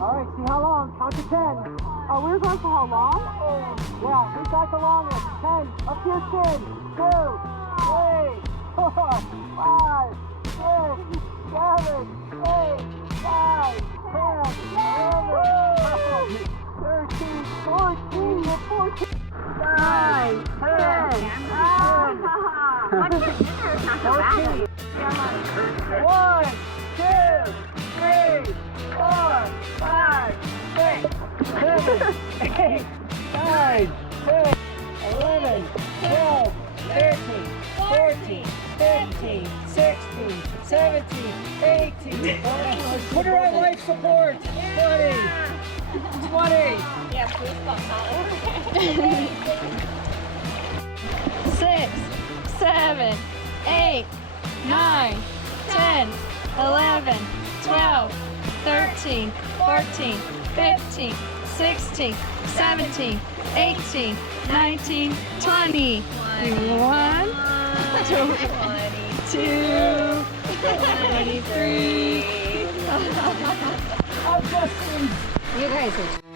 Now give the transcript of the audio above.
Alright, see how long? Count to 10. Oh, we're going for how long? Yeah, who's got the longest? 10. Up to your chin. 2, 3, 4, 5, 6, 7, 8, 5, 10, 11, 13, 14, 14, 9, 10, 14, 1, 2, 3, 4, 5, 6, 7, 8, 9, 10, 11, 12, 13, 14, 15, 16, 17, 18. Put her on life support. 20, 20. Yeah, please stop now. 6, 7, 8, 9, 10, 11, 12, 13, 14, 15, 16, 17, 18, 19, 20. 21, 22, 23. You guys are